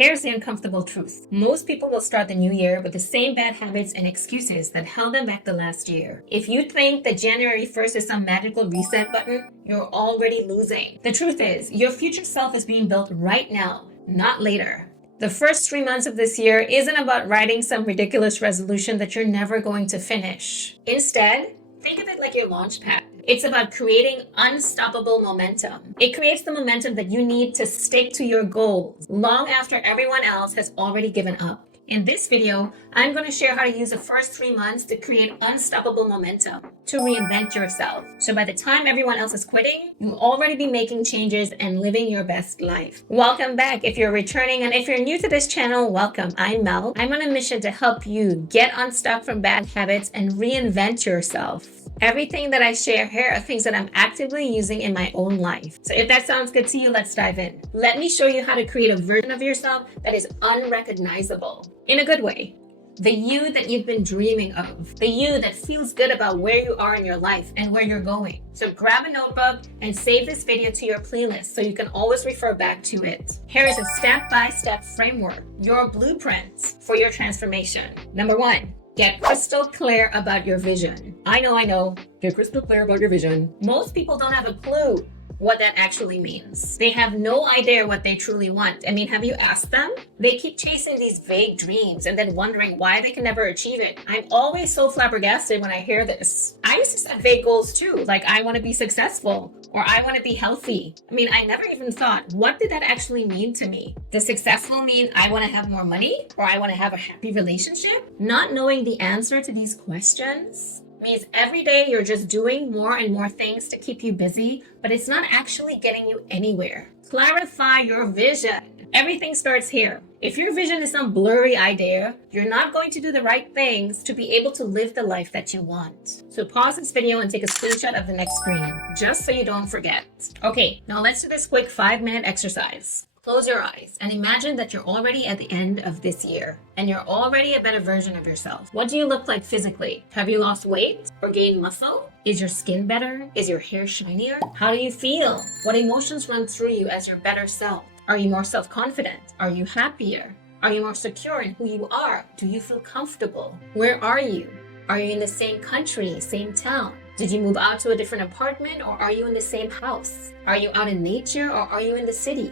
Here's the uncomfortable truth. Most people will start the new year with the same bad habits and excuses that held them back the last year. If you think that January 1st is some magical reset button, you're already losing. The truth is, your future self is being built right now, not later. The first 3 months of this year isn't about writing some ridiculous resolution that you're never going to finish. Instead, think of it like your launch pad. It's about creating unstoppable momentum. It creates the momentum that you need to stick to your goals long after everyone else has already given up. In this video, I'm going to share how to use the first 3 months to create unstoppable momentum, to reinvent yourself. So by the time everyone else is quitting, you'll already be making changes and living your best life. Welcome back if you're returning, and if you're new to this channel, welcome. I'm Mel. I'm on a mission to help you get unstuck from bad habits and reinvent yourself. Everything that I share here are things that I'm actively using in my own life. So if that sounds good to you, let's dive in. Let me show you how to create a version of yourself that is unrecognizable in a good way. The you that you've been dreaming of. The you that feels good about where you are in your life and where you're going. So grab a notebook and save this video to your playlist so you can always refer back to it. Here is a step-by-step framework, your blueprint for your transformation. Number 1. Get crystal clear about your vision. I know. Get crystal clear about your vision. Most people don't have a clue what that actually means. They have no idea what they truly want. I mean, have you asked them? They keep chasing these vague dreams and then wondering why they can never achieve it. I'm always so flabbergasted when I hear this. I used to set vague goals too, like I want to be successful or I want to be healthy. I mean, I never even thought, what did that actually mean to me? Does successful mean I want to have more money or I want to have a happy relationship? Not knowing the answer to these questions means every day you're just doing more and more things to keep you busy, but it's not actually getting you anywhere. Clarify your vision. Everything starts here. If your vision is some blurry idea, you're not going to do the right things to be able to live the life that you want. So pause this video and take a screenshot of the next screen, just so you don't forget. Okay, now let's do this quick 5-minute exercise. Close your eyes and imagine that you're already at the end of this year and you're already a better version of yourself. What do you look like physically? Have you lost weight or gained muscle? Is your skin better? Is your hair shinier? How do you feel? What emotions run through you as your better self? Are you more self-confident? Are you happier? Are you more secure in who you are? Do you feel comfortable? Where are you? Are you in the same country, same town? Did you move out to a different apartment or are you in the same house? Are you out in nature or are you in the city?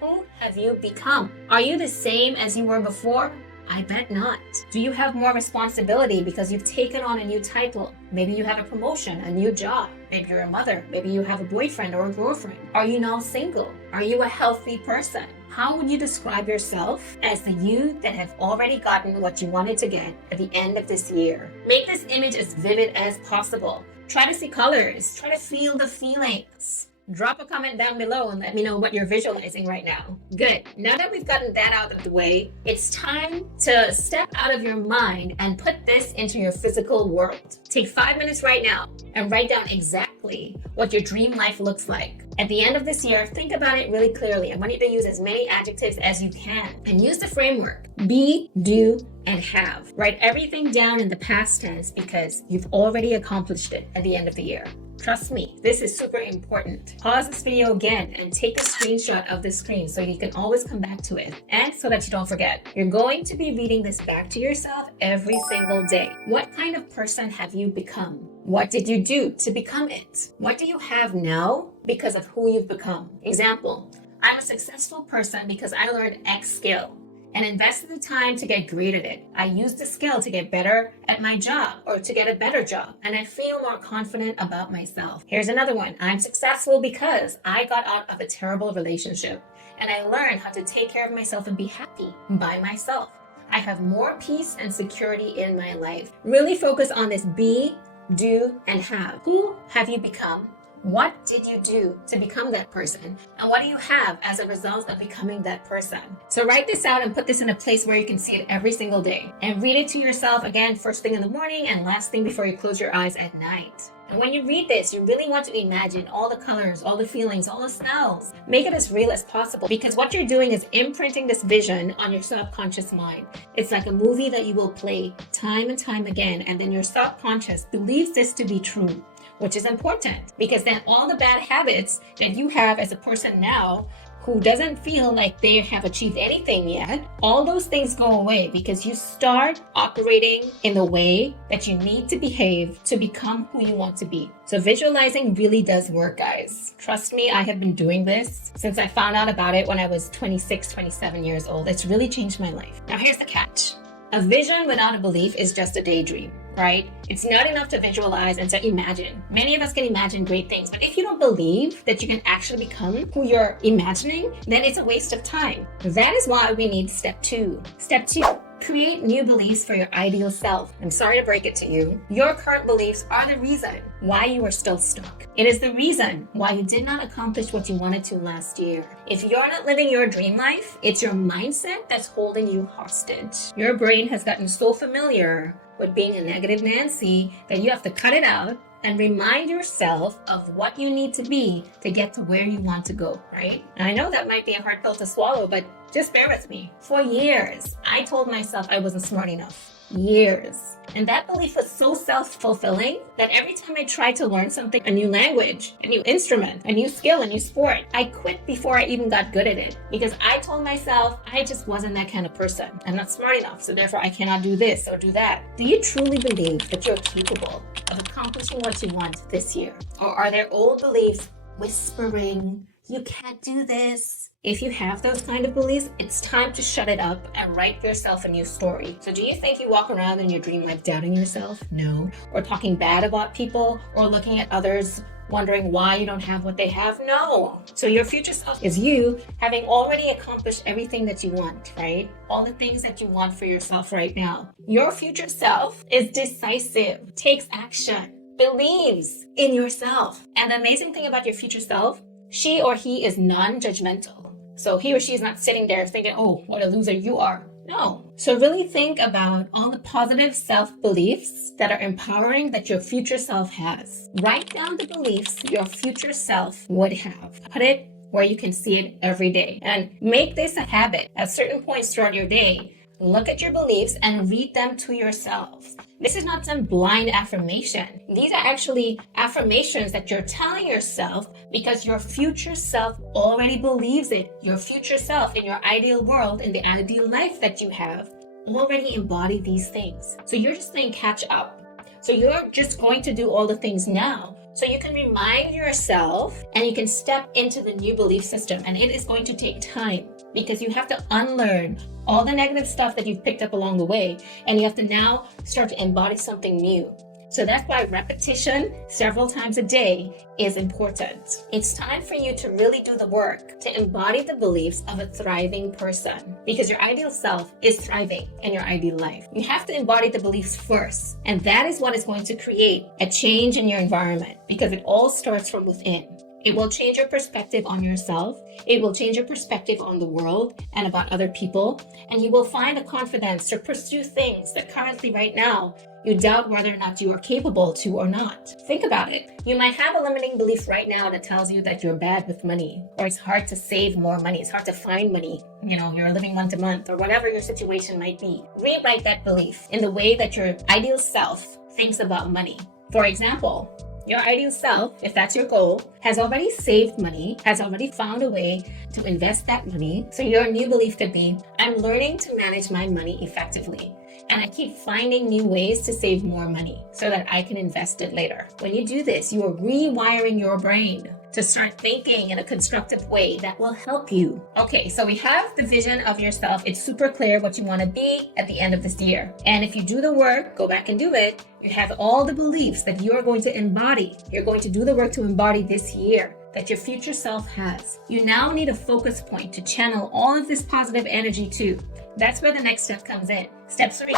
Who have you become? Are you the same as you were before? I bet not. Do you have more responsibility because you've taken on a new title? Maybe you have a promotion, a new job. Maybe you're a mother. Maybe you have a boyfriend or a girlfriend. Are you now single? Are you a healthy person? How would you describe yourself as the you that have already gotten what you wanted to get at the end of this year? Make this image as vivid as possible. Try to see colors. Try to feel the feelings. Drop a comment down below and let me know what you're visualizing right now. Good. Now that we've gotten that out of the way, it's time to step out of your mind and put this into your physical world. Take 5 minutes right now and write down exactly what your dream life looks like. At the end of this year, think about it really clearly. I want you to use as many adjectives as you can and use the framework. Be, do, and have. Write everything down in the past tense because you've already accomplished it at the end of the year. Trust me, this is super important. Pause this video again and take a screenshot of the screen so you can always come back to it. And so that you don't forget, you're going to be reading this back to yourself every single day. What kind of person have you become? What did you do to become it? What do you have now because of who you've become? Example, I'm a successful person because I learned X skill and invested the time to get great at it. I used the skill to get better at my job or to get a better job, and I feel more confident about myself. Here's another one. I'm successful because I got out of a terrible relationship and I learned how to take care of myself and be happy by myself. I have more peace and security in my life. Really focus on this be, do, and have. Who have you become? What did you do to become that person? And what do you have as a result of becoming that person? So write this out and put this in a place where you can see it every single day. And read it to yourself again, first thing in the morning and last thing before you close your eyes at night. And when you read this, you really want to imagine all the colors, all the feelings, all the smells. Make it as real as possible because what you're doing is imprinting this vision on your subconscious mind. It's like a movie that you will play time and time again, and then your subconscious believes this to be true, which is important because then all the bad habits that you have as a person now who doesn't feel like they have achieved anything yet, all those things go away because you start operating in the way that you need to behave to become who you want to be. So visualizing really does work, guys. Trust me, I have been doing this since I found out about it when I was 26, 27 years old. It's really changed my life. Now here's the catch. A vision without a belief is just a daydream, right? It's not enough to visualize and to imagine. Many of us can imagine great things, but if you don't believe that you can actually become who you're imagining, then it's a waste of time. That is why we need step 2. Step 2. Create new beliefs for your ideal self. I'm sorry to break it to you. Your current beliefs are the reason why you are still stuck. It is the reason why you did not accomplish what you wanted to last year. If you're not living your dream life, it's your mindset that's holding you hostage. Your brain has gotten so familiar with being a negative Nancy that you have to cut it out and remind yourself of what you need to be to get to where you want to go, right? And I know that might be a hard pill to swallow, but just bear with me. For years, I told myself I wasn't smart enough. Years. And that belief was so self-fulfilling that every time I tried to learn something, a new language, a new instrument, a new skill, a new sport, I quit before I even got good at it because I told myself I just wasn't that kind of person. I'm not smart enough, so therefore I cannot do this or do that. Do you truly believe that you're capable of accomplishing what you want this year? Or are there old beliefs whispering, you can't do this? If you have those kind of beliefs, it's time to shut it up and write yourself a new story. So do you think you walk around in your dream life doubting yourself? No. Or talking bad about people or looking at others wondering why you don't have what they have? No. So your future self is you having already accomplished everything that you want, right? All the things that you want for yourself right now. Your future self is decisive, takes action, believes in yourself. And the amazing thing about your future self, she or he is non-judgmental. So he or she is not sitting there thinking, oh, what a loser you are. No. So really think about all the positive self-beliefs that are empowering that your future self has. Write down the beliefs your future self would have. Put it where you can see it every day. And make this a habit. At certain points throughout your day, look at your beliefs and read them to yourself. This is not some blind affirmation. These are actually affirmations that you're telling yourself because your future self already believes it. Your future self in your ideal world, in the ideal life that you have, already embody these things. So you're just playing catch up. So you're just going to do all the things now so you can remind yourself and you can step into the new belief system. And it is going to take time because you have to unlearn all the negative stuff that you've picked up along the way. And you have to now start to embody something new. So that's why repetition several times a day is important. It's time for you to really do the work to embody the beliefs of a thriving person because your ideal self is thriving in your ideal life. You have to embody the beliefs first, and that is what is going to create a change in your environment because it all starts from within. It will change your perspective on yourself. It will change your perspective on the world and about other people. And you will find the confidence to pursue things that currently right now you doubt whether or not you are capable to or not. Think about it. You might have a limiting belief right now that tells you that you're bad with money, or it's hard to save more money. It's hard to find money. You're living month to month, or whatever your situation might be. Rewrite that belief in the way that your ideal self thinks about money. For example, your ideal self, if that's your goal, has already saved money, has already found a way to invest that money. So your new belief could be, I'm learning to manage my money effectively. And I keep finding new ways to save more money so that I can invest it later. When you do this, you are rewiring your brain to start thinking in a constructive way that will help you. Okay, so we have the vision of yourself. It's super clear what you want to be at the end of this year. And if you do the work, go back and do it, you have all the beliefs that you are going to embody. You're going to do the work to embody this year that your future self has. You now need a focus point to channel all of this positive energy to. That's where the next step comes in. Step 3.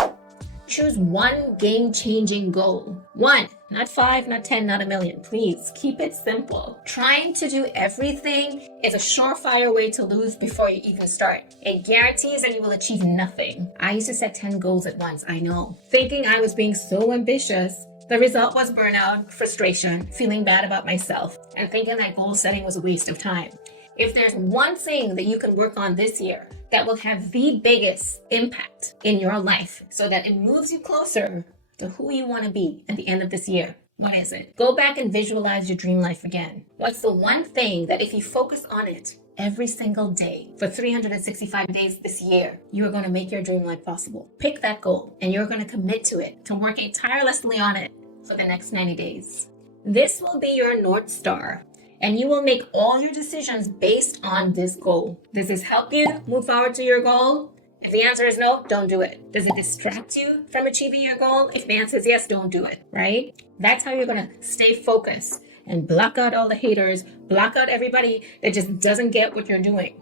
Choose one game-changing goal. 1, not 5, not 10, not a million. Please keep it simple. Trying to do everything is a surefire way to lose before you even start. It guarantees that you will achieve nothing. I used to set 10 goals at once, I know. Thinking I was being so ambitious. The result was burnout, frustration, feeling bad about myself, and thinking that goal setting was a waste of time. If there's one thing that you can work on this year that will have the biggest impact in your life so that it moves you closer to who you want to be at the end of this year, what is it? Go back and visualize your dream life again. What's the one thing that if you focus on it every single day for 365 days this year, you are going to make your dream life possible. Pick that goal and you're going to commit to it, to working tirelessly on it for the next 90 days. This will be your North Star, and you will make all your decisions based on this goal. Does this help you move forward to your goal? If the answer is no, don't do it. Does it distract you from achieving your goal? If the answer is yes, don't do it, right? That's how you're going to stay focused and block out all the haters, block out everybody that just doesn't get what you're doing.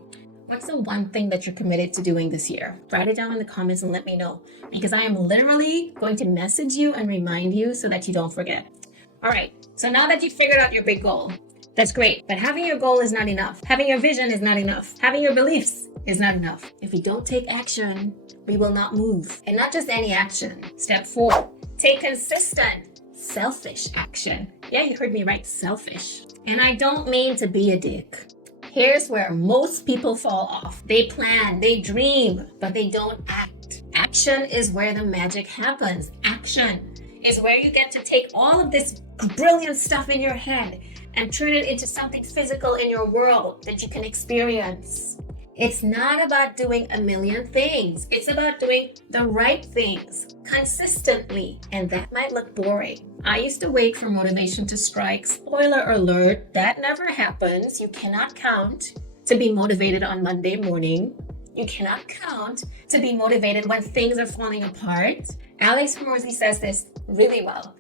What's the one thing that you're committed to doing this year? Write it down in the comments and let me know, because I am literally going to message you and remind you so that you don't forget. All right, so now that you've figured out your big goal, that's great. But having your goal is not enough. Having your vision is not enough. Having your beliefs is not enough. If we don't take action, we will not move. And not just any action. Step 4, take consistent, selfish action. Yeah, you heard me right, selfish. And I don't mean to be a dick. Here's where most people fall off. They plan, they dream, but they don't act. Action is where the magic happens. Action is where you get to take all of this brilliant stuff in your head and turn it into something physical in your world that you can experience. It's not about doing a million things. It's about doing the right things consistently, and that might look boring. I used to wait for motivation to strike. Spoiler alert, that never happens. You cannot count to be motivated on Monday morning. You cannot count to be motivated when things are falling apart. Alex Hormozy says this really well.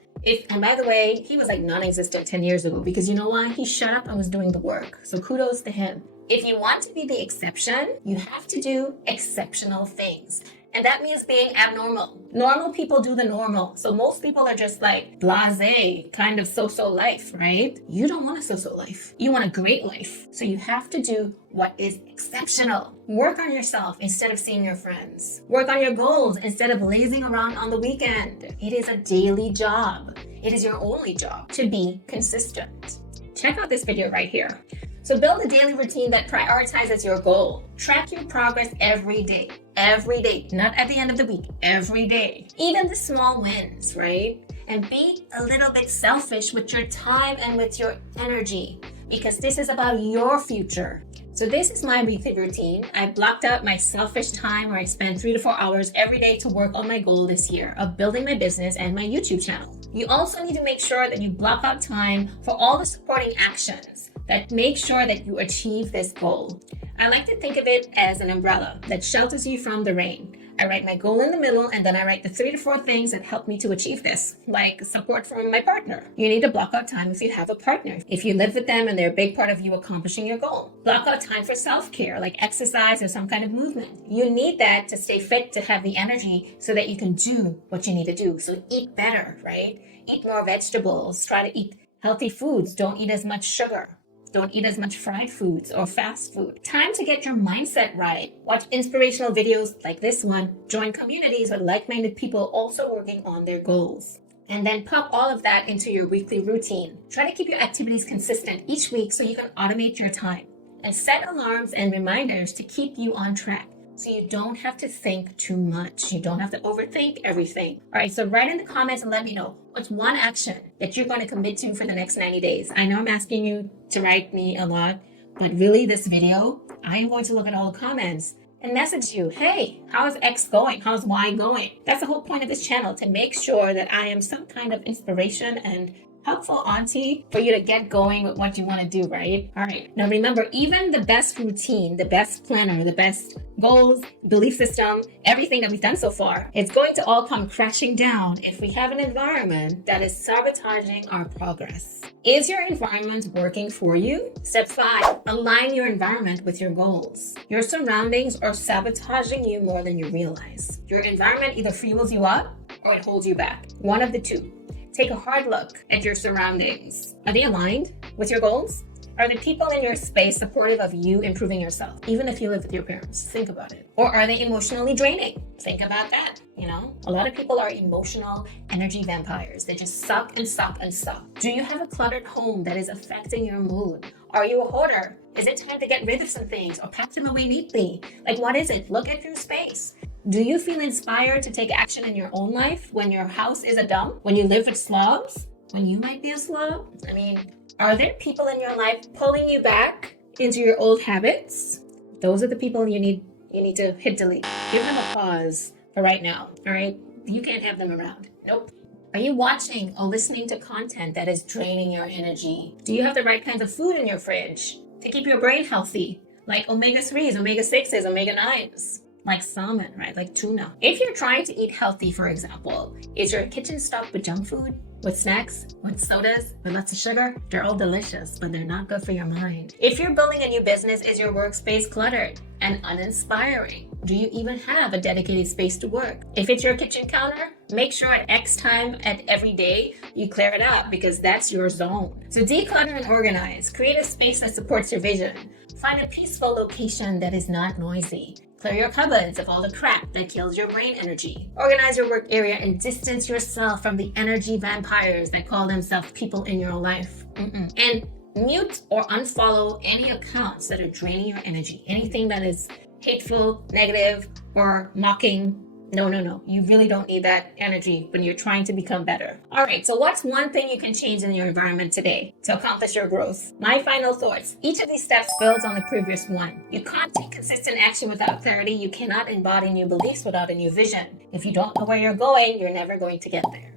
And by the way, he was like non-existent 10 years ago, because you know why? He shut up and was doing the work. So kudos to him. If you want to be the exception, you have to do exceptional things. And that means being abnormal. Normal people do the normal. So most people are just like blasé, kind of so-so life, right? You don't want a so-so life. You want a great life. So you have to do what is exceptional. Work on yourself instead of seeing your friends. Work on your goals instead of lazing around on the weekend. It is a daily job. It is your only job to be consistent. Check out this video right here. So build a daily routine that prioritizes your goal. Track your progress every day. Every day. Not at the end of the week. Every day. Even the small wins, right? And be a little bit selfish with your time and with your energy, because this is about your future. So this is my weekly routine. I blocked out my selfish time where I spend 3 to 4 hours every day to work on my goal this year of building my business and my YouTube channel. You also need to make sure that you block out time for all the supporting actions that make sure that you achieve this goal. I like to think of it as an umbrella that shelters you from the rain. I write my goal in the middle, and then I write the 3 to 4 things that help me to achieve this, like support from my partner. You need to block out time if you have a partner. If you live with them and they're a big part of you accomplishing your goal. Block out time for self-care, like exercise or some kind of movement. You need that to stay fit, to have the energy so that you can do what you need to do. So eat better, right? Eat more vegetables. Try to eat healthy foods. Don't eat as much sugar. Don't eat as much fried foods or fast food. Time to get your mindset right. Watch inspirational videos like this one. Join communities with like-minded people also working on their goals. And then pop all of that into your weekly routine. Try to keep your activities consistent each week so you can automate your time. And set alarms and reminders to keep you on track, so you don't have to think too much. You don't have to overthink everything. All right, so write in the comments and let me know what's one action that you're going to commit to for the next 90 days. I know I'm asking you to write me a lot, but really this video, I am going to look at all the comments and message you, hey, how's X going? How's Y going? That's the whole point of this channel, to make sure that I am some kind of inspiration and helpful auntie for you to get going with what you want to do, right? All right. Now remember, even the best routine, the best planner, the best goals, belief system, everything that we've done so far, it's going to all come crashing down if we have an environment that is sabotaging our progress. Is your environment working for you? Step 5, align your environment with your goals. Your surroundings are sabotaging you more than you realize. Your environment either fuels you up or it holds you back. One of the two. Take a hard look at your surroundings. Are they aligned with your goals? Are the people in your space supportive of you improving yourself, even if you live with your parents? Think about it. Or are they emotionally draining? Think about that. You know, a lot of people are emotional energy vampires. They just suck and suck and suck. Do you have a cluttered home that is affecting your mood? Are you a hoarder? Is it time to get rid of some things or pack them away neatly? Like, what is it? Look at your space. Do you feel inspired to take action in your own life when your house is a dump? When you live with slobs? When you might be a slob? I mean, are there people in your life pulling you back into your old habits, those are the people you need to hit delete. Give them a pause for right now, all right? You can't have them around. Nope. Are you watching or listening to content that is draining your energy? Do you have the right kinds of food in your fridge to keep your brain healthy? Like omega-3s, omega-6s, omega-9s, like salmon, right? Like tuna. If you're trying to eat healthy, for example, is your kitchen stocked with junk food, with snacks, with sodas, with lots of sugar? They're all delicious, but they're not good for your mind. If you're building a new business, is your workspace cluttered and uninspiring? Do you even have a dedicated space to work? If it's your kitchen counter, make sure at X time at every day you clear it up, because that's your zone. So declutter and organize. Create a space that supports your vision. Find a peaceful location that is not noisy. Clear your cupboards of all the crap that kills your brain energy. Organize your work area and distance yourself from the energy vampires that call themselves people in your life. And mute or unfollow any accounts that are draining your energy. Anything that is hateful, negative, or mocking. No. You really don't need that energy when you're trying to become better. All right, so what's one thing you can change in your environment today to accomplish your growth? My final thoughts. Each of these steps builds on the previous one. You can't take consistent action without clarity. You cannot embody new beliefs without a new vision. If you don't know where you're going, you're never going to get there.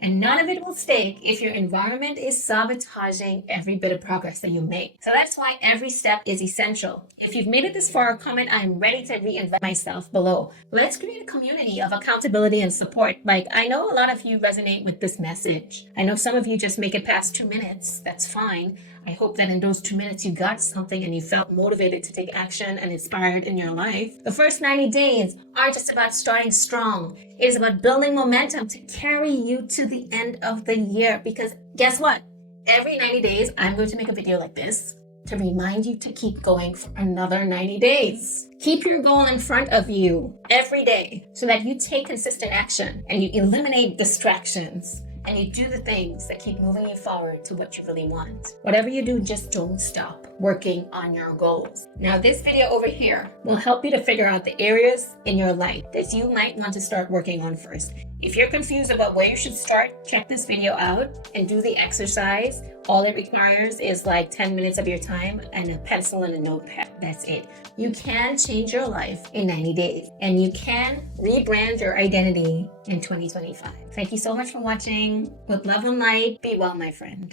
And none of it will stick if your environment is sabotaging every bit of progress that you make. So that's why every step is essential. If you've made it this far, comment "I'm ready to reinvent myself" below. Let's create a community of accountability and support. Like, I know a lot of you resonate with this message. I know some of you just make it past 2 minutes. That's fine. I hope that in those 2 minutes you got something and you felt motivated to take action and inspired in your life. The first 90 days aren't just about starting strong. It is about building momentum to carry you to the end of the year. Because guess what? Every 90 days, I'm going to make a video like this to remind you to keep going for another 90 days. Keep your goal in front of you every day so that you take consistent action and you eliminate distractions. And you do the things that keep moving you forward to what you really want. Whatever you do, just don't stop working on your goals. Now, this video over here will help you to figure out the areas in your life that you might want to start working on first. If you're confused about where you should start, check this video out and do the exercise. All it requires is like 10 minutes of your time and a pencil and a notepad. That's it. You can change your life in 90 days and you can rebrand your identity in 2025. Thank you so much for watching. With love and light, be well, my friend.